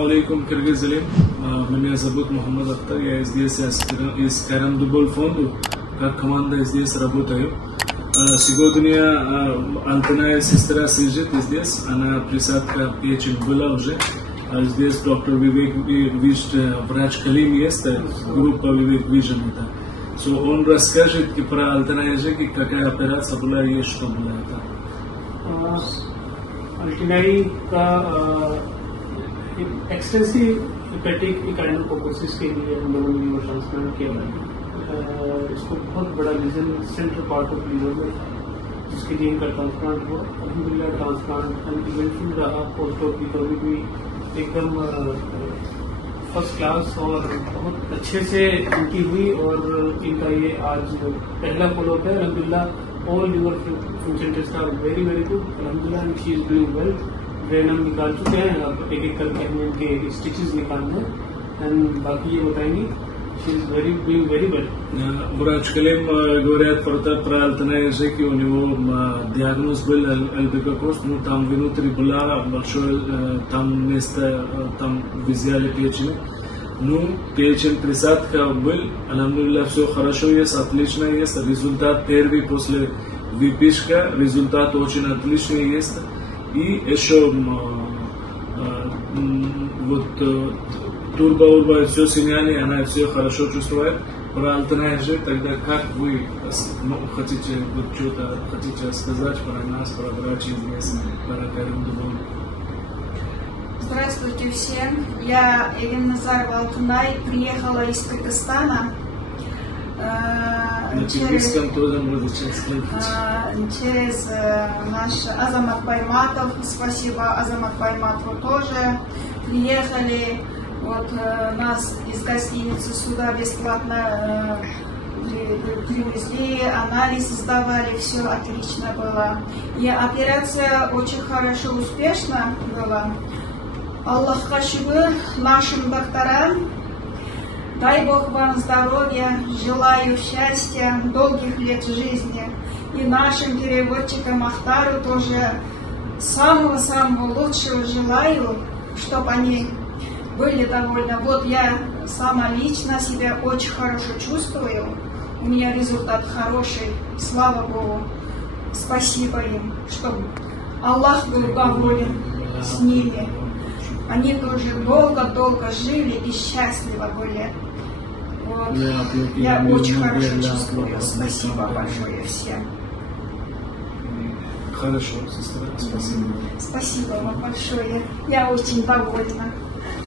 Ассаламу алейкум, Киргизилим. Меня зовут Мухаммад Ахтар. Я здесь из Карамдубол фонду, как команда здесь работаю. Сегодня Алтаная сестра сидит здесь, она присадка печень была уже. Здесь доктор Вивек врач Калим есть, группа Вивек Vision. Он расскажет про Алтаная язык, какая операция была и что было. अल्टीनाई का extensive hepatic इकाइनोकोकोसिस के लिए हम लोगों ने लीवर ट्रांसप्लांट किया है। इसको बहुत बड़ा reason central part of liver में था, जिसके लिए इनका ट्रांसप्लांट हुआ। अल्हम्दुलिल्लाह ट्रांसप्लांट इवेंटफुल रहा। पोस्ट ऑप रिकवरी भी एकदम फर्स्ट क्लास और बहुत अच्छे से इनकी हुई और इनका ये आज पहला फॉलोअप है। अल्हम्दुलिल्लाह all liver function tests are very good. Alhamdulillah, and she is doing well. Brain हम निकाल चुके हैं, अब एक एक करके हमें इनके स्टिचेस निकालने हैं एंड बाकी ये बताएंगे. She is doing very well. Врач Калим говорят про Алтаная язык, у него диагноз был альбекокоз, ну там внутри была большое, там место, там взяли печень. Ну, печень присадка был, алхамдулилlah, все хорошо есть, отлично есть, результат первый после выписка, результат очень отличный есть. И еще вот турбо-урба все сняли, она все хорошо чувствует. Про Алтаная язык, тогда как вы хотите вот что-то хотите сказать про нас, про врачей здесь, про Карамдубол? Здравствуйте всем. Я Элина Назарова Алтунай, приехала из Кыргызстана через наш Азамат Байматов. Спасибо Азамат Байматову тоже. Приехали, вот нас из гостиницы сюда бесплатно привезли, анализ сдавали, все отлично было. И операция очень хорошо, успешно была. Аллахка шүкір, нашим докторам, дай Бог вам здоровья, желаю счастья, долгих лет жизни. И нашим переводчикам Ахтару тоже самого-самого лучшего желаю, чтобы они были довольны. Вот я сама лично себя очень хорошо чувствую, у меня результат хороший, слава Богу, спасибо им, чтобы Аллах был доволен с ними. Они тоже долго жили и счастливо были. Вот. Я очень хорошо чувствую. Спасибо большое всем. Хорошо, сестра, спасибо. Спасибо вам большое. Я очень довольна.